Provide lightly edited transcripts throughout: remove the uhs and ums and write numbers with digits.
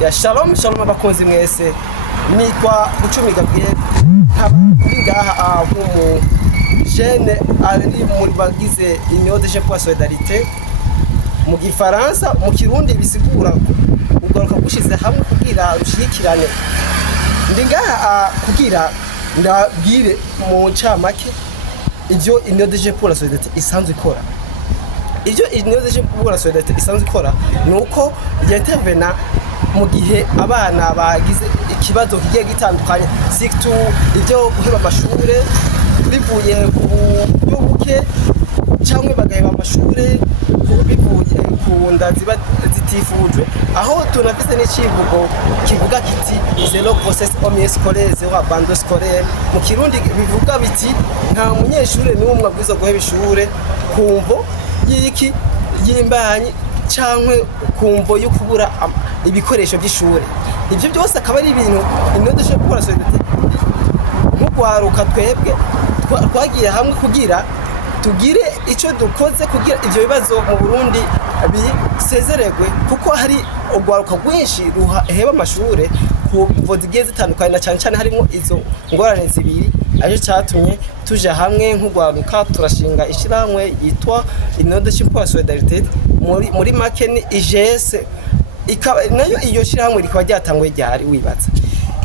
ya shalom abakozi mwese nitwa Bucumi Gabriel ngaha nk'umu jeune ari muri bagize Union de Jeunes pour la Solidarité mu gifaransa mu kirundi bisigura ugaruka gushize hamwe kugira rushikirane ndi ngaha kugira ndabwire mu ncamake ivyo Union de Jeunes pour la Solidarité isanzwe ikora. Ivyo Union de Jeunes pour la Solidarité isanzwe ikora nuko intervena mu gihe abana bagize ikibazo kigiye gitandukanye surtout ivyo guheba amashure bivuye ku buryo buke cyangwa bagaheba amashure bivuye ku nda ziba zitifujwe, aho tunafise n'icivugo kivuga kiti zero grossesse au milieu scolaire, zero abandon scolaire. Mu kirundi bivuga biti nta munyeshure n'umwe abwiza guheba ishure kumvo yiki yimbanyi cyangwa kumvo yo kubura ibikoresho by'ishure. Ivyo byose akaba ari ibintu Union de Jeunes pour la Solidarité nk'ugwaruka twebwe twagiye hamwe kugira tugire ico dukoze kugira ivyo bibazo mu Burundi bisezeregwe, kuko hari ugwaruka rwinshi ruheba amashure ku mvo zigiye zitandukanye na cyane harimo izo ngorane zibiri. Aje cyatumye tuja hamwe nk'ugwaruka turashinga ishiramwe yitwa Union de Jeunes pour la Solidarité, muri make ni IGS. Nayo iyo shiramwe rikaba ryatanguye ryari wibaza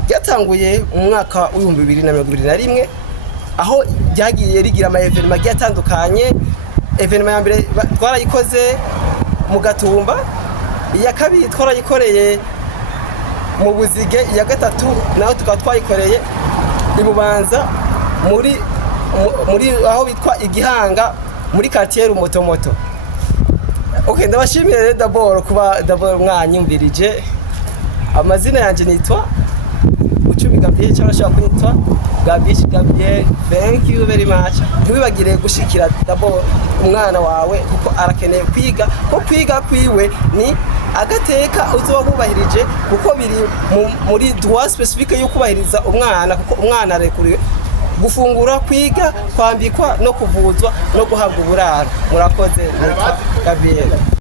ryatanguye mu mwaka wa 2021 aho ryagiye rigira ama evenement yatandukanye. Evenement ya mbere twarayikoze mu Gatumba, iya kabiri twarayikoreye mu Buzige, iya gatatu naho tukaba twayikoreye i Bubanza muri aho bitwa Igihanga muri quartier Rumotomoto. Okay, ndabashimire d'abord kuba mwanyumvirije. Amazina yanje nitwa Bucumi Gabriel cyangwa shaka kwitwa Gabriel. Thank you very much. Ntibibagire gushikira d'abord umwana wawe kuko arakeneye kwiga, ko kwiga kwiwe ni agateka uzobubahirije kuko biri muri droit specifique yo kubahiriza umwana, kuko umwana arekuriwe gufungura, kwiga, kwambikwa no kuvuzwa no guhabwa uburaro. Murakoze. Gabriel.